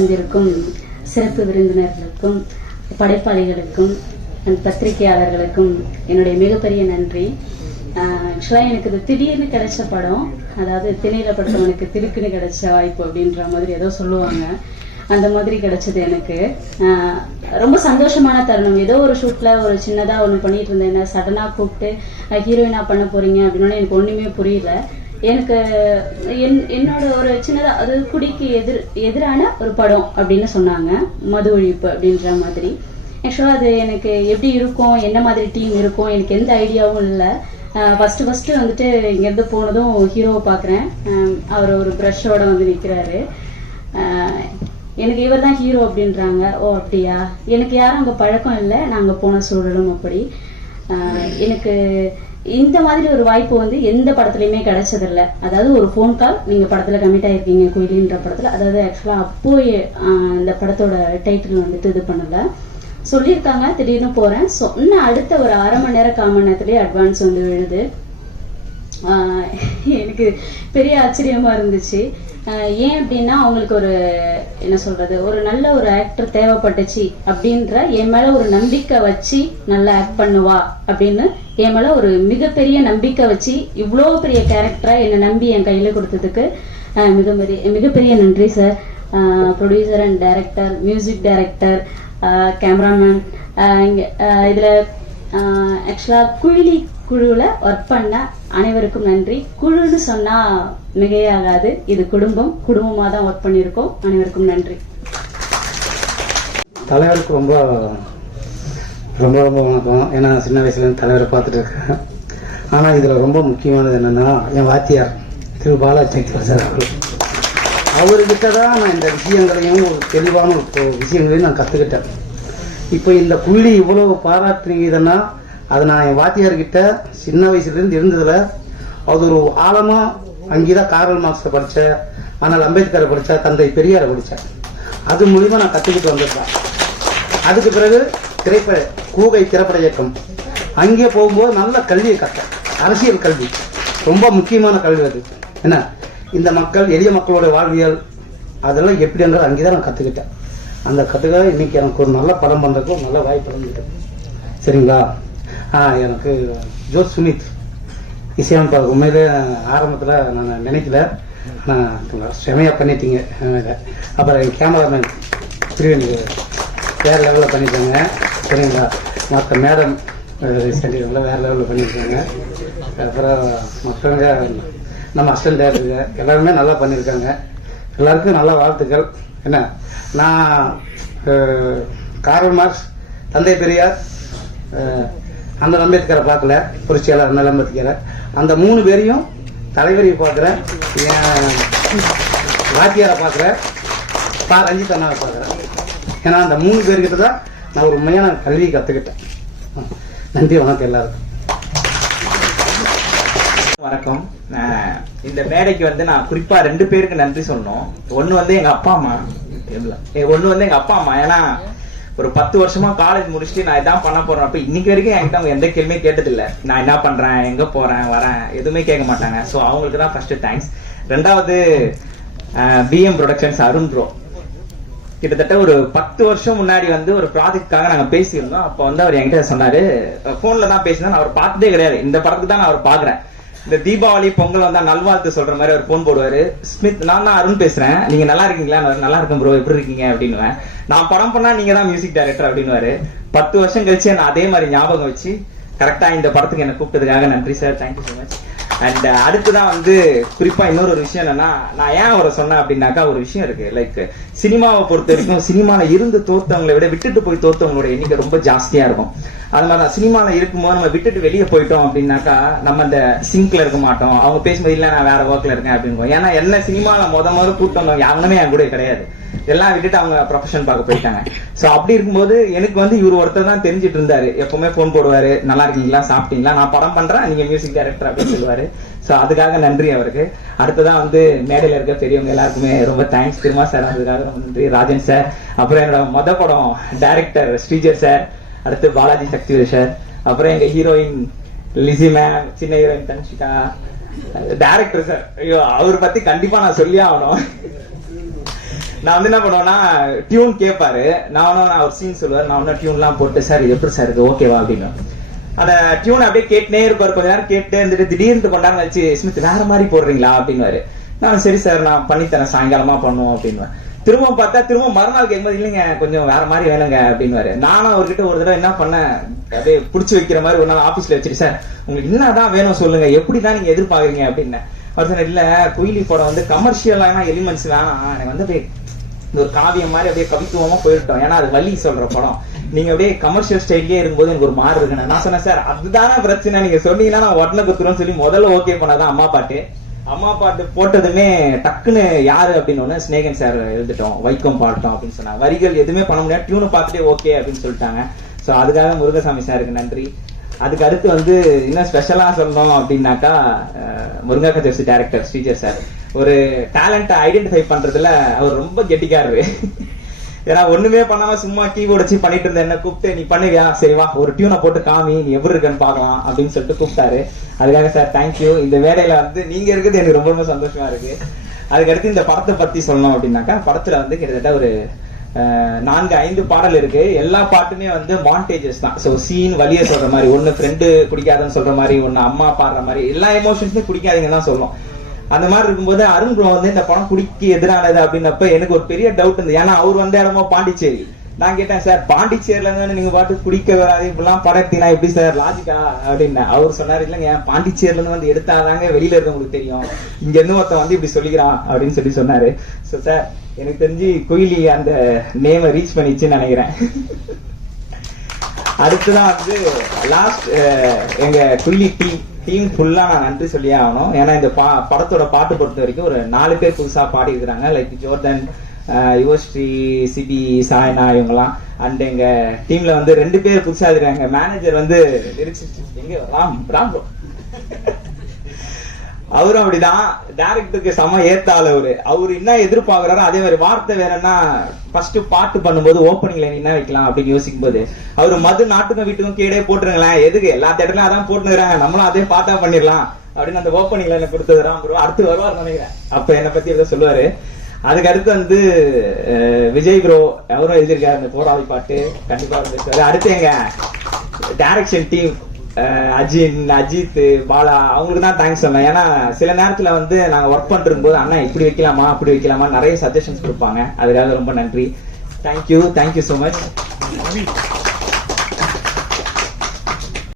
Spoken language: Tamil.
தந்திருக்கும் சிறப்பு விருந்தினர்களுக்கும் படைப்பாளிகளுக்கும் பத்திரிகையாளர்களுக்கும் என்னுடைய மிகப்பெரிய நன்றி. ஆக்சுவலாக எனக்கு இது திடீர்னு கிடைச்ச படம் அதாவது திணையில படுத்தவனுக்கு திடுக்குன்னு கிடைச்ச வாய்ப்பு அப்படின்ற மாதிரி ஏதோ சொல்லுவாங்க. அந்த மாதிரி கிடைச்சது எனக்கு. ஆஹ் ரொம்ப சந்தோஷமான தருணம். ஏதோ ஒரு ஷூட்ல ஒரு சின்னதா ஒன்று பண்ணிட்டு இருந்தேன். என்ன சடனா கூப்பிட்டு ஹீரோயினா பண்ண போறீங்க? அப்படின்னா எனக்கு ஒண்ணுமே புரியல. எனக்கு என் என்னோட ஒரு சின்னதா அது குடிக்கு எதிர் எதிரான ஒரு படம் அப்படின்னு சொன்னாங்க. மது ஒழிப்பு அப்படின்ற மாதிரி. ஆக்சுவலாக அது எனக்கு எப்படி இருக்கும் என்ன மாதிரி டீம் இருக்கும் எனக்கு எந்த ஐடியாவும் இல்லை. ஃபஸ்ட்டு ஃபஸ்ட்டு வந்துட்டு இங்கேருந்து போனதும் ஹீரோவை பார்க்குறேன் அவர் ஒரு ப்ரஷோட வந்து நிற்கிறாரு எனக்கு இவர் தான் ஹீரோ அப்படின்றாங்க. ஓ அப்படியா? எனக்கு யாரும் அங்கே பழக்கம் இல்லை. நாங்கள் போன சூழலும் அப்படி. எனக்கு இந்த மாதிரி ஒரு வாய்ப்பு வந்து எந்த படத்துலையுமே கிடைச்சதில்ல. அதாவது ஒரு ஃபோன் கால் நீங்க படத்துல கமிட் ஆயிருக்கீங்க குயிலின்ற படத்துல. அதாவது ஆக்சுவலா அப்போ இந்த படத்தோட டைட்டில் வந்துட்டு இது பண்ணல. சொல்லியிருக்காங்க திடீர்னு போறேன். சொன்ன அடுத்த ஒரு அரை மணி நேரம் கால் மணி அட்வான்ஸ் வந்து விழுது. எனக்கு பெரிய ஆச்சரியமா இருந்துச்சு. ஏன் அப்படின்னா அவங்களுக்கு ஒரு என்ன சொல்றது ஒரு நல்ல ஒரு ஆக்டர் தேவைப்பட்டுச்சு அப்படின்ற என் மேல ஒரு நம்பிக்கை வச்சு நல்லா ஆக்ட் பண்ணுவா அப்படின்னு என் மேல ஒரு மிகப்பெரிய நம்பிக்கை வச்சு இவ்வளோ பெரிய கேரக்டரா என்னை நம்பி என் கையில கொடுத்ததுக்கு மிக மிகப்பெரிய மிகப்பெரிய நன்றி sir producer and director music director cameraman இதில் ஆக்சுவலாக குயிலி குழுவில் ஒர்க் பண்ண அனைவருக்கும் நன்றி. குழுன்னு சொன்னால் மிகையாகாது. இது குடும்பம் குடும்பமாக தான் ஒர்க் பண்ணியிருக்கோம். அனைவருக்கும் நன்றி. தலைவருக்கு ரொம்ப ரொம்ப ரொம்ப வணக்கம். ஏன்னா சின்ன வயசுலேருந்து தலைவரை பார்த்துட்டு இருக்கேன் ஆனால் இதில் ரொம்ப முக்கியமானது என்னென்னா என் வாத்தியார் திரு பாலாஜி சார் அவர்கள். அவர்கிட்ட தான் நான் இந்த விஷயங்களையும் ஒரு தெளிவான ஒரு விஷயங்களையும் நான் கற்றுக்கிட்டேன் இப்போ இந்த புள்ளி இவ்வளோ பாராட்டுறீங்கன்னா அதை நான் என் வாத்தியார்கிட்ட சின்ன வயசுலேருந்து இருந்ததில் அது ஒரு ஆழமாக அங்கே தான் காரல் மார்க்ஸை படித்தேன் ஆனால் அம்பேத்கரை படித்தேன் தந்தை பெரியாரை படித்தேன் அது மூலிமா நான் கற்றுக்கிட்டு வந்திருக்கேன். அதுக்கு பிறகு திரைப்பட கூகை திரைப்பட இயக்கம். அங்கே போகும்போது நல்ல கல்வியை கற்றேன். அரசியல் கல்வி ரொம்ப முக்கியமான கல்வி அது. என்ன? இந்த மக்கள் எளிய மக்களோட வாழ்வியல் அதெல்லாம் எப்படின்றது அங்கே தான் நான் கற்றுக்கிட்டேன் அந்த கற்றுக்க இன்னைக்கு எனக்கு ஒரு நல்ல படம் பண்ணுறதுக்கு ஒரு நல்ல வாய்ப்பு இருந்தது சரிங்களா? ஆ எனக்கு ஜோஸ் சுமித். இசையமைப்பாளர். உண்மையிலே ஆரம்பத்தில் நான் நினைக்கல. ஆனால் செமையாக பண்ணிட்டீங்க. அப்புறம் என் கேமராமேன் பிரிவின் வேறு லெவலில் பண்ணியிருக்காங்க. சரிங்களா மற்ற மேடம் சென்டிகளில் வேறு லெவலில் பண்ணியிருக்காங்க. அப்புறம் மற்றவங்க நம்ம அசிஸ்டன்ட் டேரக்டருங்க எல்லாருமே நல்லா பண்ணியிருக்காங்க. எல்லாருக்கும் நல்ல வாழ்த்துக்கள். என்ன? நான் அஹ், கார்ல் மார்க்ஸ் தந்தை பெரியார் அந்த அம்பேத்கரை பார்க்கல புரட்சியாளர் அண்ணல் அம்பேத்கரை. அந்த மூணு பேரையும் தலைவரையை பார்க்குறேன் வாத்தியாரை பார்க்குறேன் பா ரஞ்சித் அண்ணாவை பார்க்குறேன் ஏன்னா அந்த மூணு பேர்கிட்ட தான் நான் ஒரு உண்மையான கல்வியை கற்றுக்கிட்டேன் நன்றி வணக்கம் எல்லாருக்கும். வணக்கம். நான் இந்த மேடைக்கு வந்து நான் குறிப்பாக ரெண்டு பேருக்கு நன்றி சொல்லணும். ஒன்று வந்து எங்கள் அப்பா அம்மா. ஒன்று வந்து எங்கள் அப்பா அம்மா. ஏன்னா ஒரு பத்து வருஷமா காலேஜ் முடிச்சுட்டு நான் இதான் பண்ண போறேன். அப்ப இன்னைக்கு வரைக்கும் என்கிட்ட அவங்க எந்த கேள்வியுமே கேட்டதில்லை. நான் என்ன பண்றேன் எங்க போறேன் வரேன் எதுவுமே கேட்க மாட்டாங்க. ஸோ அவங்களுக்கு தான் ஃபர்ஸ்ட் தேங்க்ஸ் ரெண்டாவது பிஎம் ப்ரொடக்ஷன்ஸ் அருண் ப்ரோ கிட்டத்தட்ட ஒரு பத்து வருஷம் முன்னாடி வந்து ஒரு ப்ராஜெக்ட்காக நாங்க பேசியிருந்தோம். அப்போ வந்து அவர் என்கிட்ட சொன்னாரு ஃபோன்ல தான் பேசினேன். நான் அவர் பார்த்ததே கிடையாது. இந்த படத்துக்கு தான் நான் அவர் பாக்குறேன் இந்த தீபாவளி பொங்கல் வந்தா நல்வாழ்த்து சொல்ற மாதிரி அவர் போன் போடுவாரு. ஸ்மித் நான் தான் அருண் பேசுறேன். நீங்க நல்லா இருக்கீங்களா? நல்லா இருக்கேன் ப்ரோ எப்படி இருக்கீங்க? அப்படின்னுவேன். நான் படம் பண்ணா நீங்க தான் மியூசிக் டைரக்டர் அப்படின்னுவாரு. பத்து வருஷம் கழிச்சு நான் அதே மாதிரி ஞாபகம் வச்சு கரெக்டாக இந்த படத்துக்கு என்னை கூப்பிட்டதுக்காக நன்றி sir thank you so much and அடுத்துதான் வந்து குறிப்பாக இன்னொரு ஒரு விஷயம் என்னன்னா நான் ஏன் அவரை சொன்னேன் அப்படின்னாக்கா ஒரு விஷயம் இருக்கு. லைக் சினிமாவை பொறுத்த வரைக்கும் சினிமாவில் இருந்து தோத்தவங்களை விட விட்டுட்டு போய் தோத்தவங்களோட எண்ணிக்கை ரொம்ப ஜாஸ்தியாக இருக்கும். அது மாதிரி தான் சினிமாவில் இருக்கும்போது நம்ம விட்டுட்டு வெளியே போயிட்டோம் அப்படின்னாக்கா நம்ம அந்த சிங்க்ல இருக்க மாட்டோம். அவங்க பேசும்போது இல்லை நான் வேற ஒர்க்கில் இருக்கேன் அப்படின்னு ஏன்னா என்ன சினிமாவில் முத முதல்ல கூட்டம் யாருமே என் கூட கிடையாது. எல்லாம் விட்டுட்டு அவங்க ப்ரொஃபஷன் பார்க்க போயிட்டாங்க. ஸோ அப்படி இருக்கும்போது எனக்கு வந்து இவர் ஒருத்தர் தான் தெரிஞ்சிட்டு இருந்தாரு. எப்பவுமே ஃபோன் போடுவாரு நல்லா இருக்கீங்களா? சாப்பிட்டீங்களா? நான் படம் பண்றேன் நீங்க மியூசிக் டைரக்டர் அப்படின்னு சொல்லுவாரு. ஸோ அதுக்காக நன்றி அவருக்கு. அடுத்ததான் வந்து மேடையில் இருக்க பெரியவங்க எல்லாருக்குமே ரொம்ப தேங்க்ஸ் திருமா சார் அதுக்காக ரொம்ப நன்றி. ராஜன் சார் அப்புறம் என்னோட மொத படம் டைரக்டர் ஸ்ரீஜர் சார் அடுத்து பாலாஜி சக்திவேல் சார் அப்புறம் எங்க ஹீரோயின் லிசி மேம் சின்ன ஹீரோயின் தன்ஷிகா. டேரக்டர் சார் ஐயோ அவர் பத்தி கண்டிப்பா நான் சொல்லியே ஆகணும். நான் வந்து என்ன பண்ணுவேன்னா டியூன் கேட்பாரு நானும் நான் ஒரு சீன் சொல்லுவார் நான் வேணா டியூன்லாம் போட்டு சார் எப்படி சார் இது ஓகேவா அப்படின்னு. அந்த டியூன் அப்படியே கேட்டுனே இருப்பார். கொஞ்ச நேரம் கேட்டு இருந்துட்டு திடீர்னு கொண்டாந்து வச்சு ஸ்மித் வேற மாதிரி போடுறீங்களா? அப்படின்னுவாரு. நான் சரி சார் நான் பண்ணித்தரேன். சாயங்காலமா பண்ணுவோம் அப்படின்னுவேன். திரும்ப பார்த்தா திரும்ப மறுநாள் கேட்கும்போது இல்லைங்க கொஞ்சம் வேற மாதிரி வேணுங்க அப்படின்னுவாரு. நானும் அவர்கிட்ட ஒரு தடவை என்ன பண்ணேன் அப்படியே பிடிச்சி வைக்கிற மாதிரி ஒரு நாள் ஆபீஸ்ல வச்சுட்டு சார் உங்களுக்கு என்னதான் வேணும் சொல்லுங்க. எப்படிதான் நீங்க எதிர்பார்க்குறீங்க? அப்படின்னு அவர் சொன்ன இல்ல குயிலி படம் வந்து கமர்ஷியலான எலிமெண்ட்ஸ் வேணாம். எனக்கு வந்து அப்படியே இந்த ஒரு காவியம் மாதிரி அப்படியே கவித்துவமா போயிட்டோம் ஏன்னா அது வலி சொல்ற படம். நீங்க அப்படியே கமர்ஷியல் ஸ்டைல்லயே இருக்கும்போது எனக்கு ஒரு மாறு இருக்குன்னு. நான் சொன்னேன் சார் அதுதானே பிரச்சனை? நீங்க சொன்னீங்கன்னா நான் உடனே குத்துறோம்னு சொல்லி முதல்ல ஓகே பண்ணாதான் அம்மா பாட்டு. அம்மா பாட்டு போட்டதுமே டக்குன்னு யாரு அப்படின்னு ஒன்று ஸ்னேகன் சார் எழுதிட்டோம். வைக்கம் பாட்டோம் அப்படின்னு சொன்னாங்க. வரிகள் எதுவுமே பண்ண முடியாது. டியூனை பார்த்துட்டே ஓகே அப்படின்னு சொல்லிட்டாங்க. ஸோ அதுக்காக முருகசாமி சாருக்கு நன்றி. அதுக்கு அடுத்து வந்து இன்னும் ஸ்பெஷலா சொல்லணும் அப்படின்னாக்கா முருங்கா கச்சேரி டேரக்டர் ஸ்ரீஜர் சார் ஒரு டேலண்ட்டை ஐடென்டிஃபை பண்றதுல அவர் ரொம்ப கெட்டிக்காரரு. ஏன்னா ஒண்ணுமே பண்ணாம சும்மா கீபோர்டு வச்சு பண்ணிட்டு இருந்த என்ன கூப்பிட்டு நீ பண்ணுவியா? சரி வா ஒரு டியூனை போட்டு காமி நீ எப்படி இருக்கன்னு பார்க்கலாம் அப்படின்னு சொல்லிட்டு கூப்பிட்டாரு. அதுக்காக சார் தேங்க்யூ இந்த வேலையில வந்து நீங்க இருக்கிறது எனக்கு ரொம்ப ரொம்ப சந்தோஷமா இருக்கு. அதுக்கடுத்து இந்த படத்தை பத்தி சொல்லணும் அப்படின்னாக்கா படத்துல வந்து கிட்டத்தட்ட ஒரு நான்கு ஐந்து பாடல் இருக்கு. எல்லா பாட்டுமே வந்து மாண்டேஜஸ் தான். ஸோ சீன் வழியை சொல்ற மாதிரி ஒன்னு ஃப்ரெண்டு பிடிக்காதுன்னு சொல்ற மாதிரி ஒன்னு அம்மா பாடுற மாதிரி எல்லா எமோஷன்ஸுமே பிடிக்காதீங்கன்னு தான் சொல்லும் அந்த மாதிரி இருக்கும்போது அருண் ப்ரோ வந்து இந்த படம் குடிக்கு எதிரானது அப்படின்னப்ப எனக்கு ஒரு பெரிய டவுட் இருந்தது. ஏன்னா அவர் வந்த இடமோ பாண்டிச்சேரி. நான் கேட்டேன் சார் பாண்டிச்சேரியில இருந்து நீங்க பாட்டு குடிக்க வராது. இப்பெல்லாம் படத்தினா எப்படி சார்? லாஜிக்கா அப்படின்னு. அவர் சொன்னாரு இல்லைங்க பாண்டிச்சேரியில இருந்து வந்து எடுத்தாதாங்க வெளியில இருக்கவங்களுக்கு தெரியும். இங்க இருந்து ஒருத்தன் வந்து இப்படி சொல்லிக்கிறான் அப்படின்னு சொல்லி சொன்னாரு. சோ சார் எனக்கு தெரிஞ்சு குயிலி அந்த நேமை ரீச் பண்ணிச்சுன்னு நினைக்கிறேன். அடுத்துதான் வந்து லாஸ்ட் எங்க குயிலி டீம் டீம் ஃபுல்லாக நான் நன்றி சொல்லியே ஆகணும். ஏன்னா இந்த பா படத்தோட பாட்டு பொறுத்த வரைக்கும் ஒரு நாலு பேர் புதுசாக பாடி இருக்கிறாங்க like Jordan Yuvasree uh, Sibi Saina இவங்கலாம் அண்ட் எங்க டீம்ல வந்து ரெண்டு பேர் புதுசாக இருக்காங்க. மேனேஜர் வந்து எங்க ராம் ராம். அவரும் அப்படிதான். டேரக்டருக்கு செம ஏத்தாள் அவரு. அவரு என்ன எதிர்பார்க்கிறாரோ அதே மாதிரி வார்த்தை வேறன்னா ஃபர்ஸ்ட் பாட்டு பண்ணும்போது ஓப்பனிங்ல என்ன வைக்கலாம் அப்படின்னு யோசிக்கும் போது அவரு மது நாட்டுக்கும் வீட்டுக்கும் கீழே போட்டுருங்களேன். எதுக்கு? எல்லா தேட்டர்லயும் அதான் போட்டுக்கிறாங்க நம்மளும் அதே பாட்டா பண்ணிடலாம். அப்படின்னு அந்த ஓப்பனிங்ல எனக்கு கொடுத்தது ராம் அடுத்து வருவார் நினைக்கிறேன். அப்ப என்ன பத்தி ஏதோ சொல்லுவாரு. அதுக்கு அடுத்து வந்து விஜய் ப்ரோ எவரும் எழுதியிருக்காரு இந்த போராளி பாட்டு. கண்டிப்பா அடுத்து எங்க? டைரக்ஷன் டீம் அஜின் அஜித் பாலா அவங்களுக்கு தான் தேங்க்ஸ் சொன்னேன். ஏன்னா சில நேரத்துல வந்து நாங்க ஒர்க் பண்ணிட்டு போது அண்ணா இப்படி வைக்கலாமா? அப்படி வைக்கலாமா நிறைய சஜஷன்ஸ் கொடுப்பாங்க. அதுக்காக ரொம்ப நன்றி. Thank you thank you so much